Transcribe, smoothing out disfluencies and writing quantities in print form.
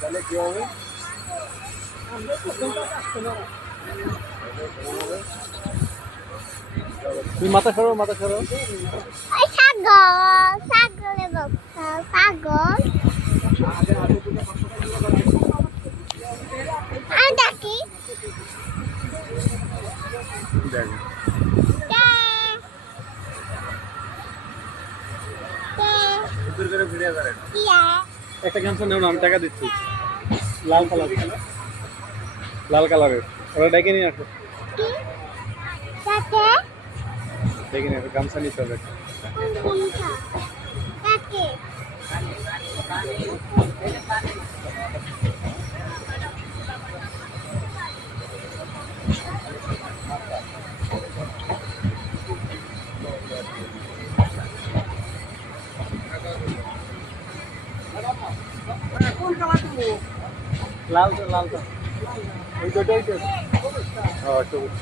তাহলে কি হবে? তুই মাথা সরো, মাথা সরো। ছাগলের বাচ্চা, ছাগল। আর ডাকি একটা ক্যান্সার নেও না, আমি টাকা দিচ্ছি। লাল কালার, লাল কালারের ওরা ডেকে নিয়ে আসো, ডেকে নিয়ে আসো, গামছা নিতে হবে। লাল তো, লাল তো, ওই দুটোই তো। হ্যাঁ, সবুজ।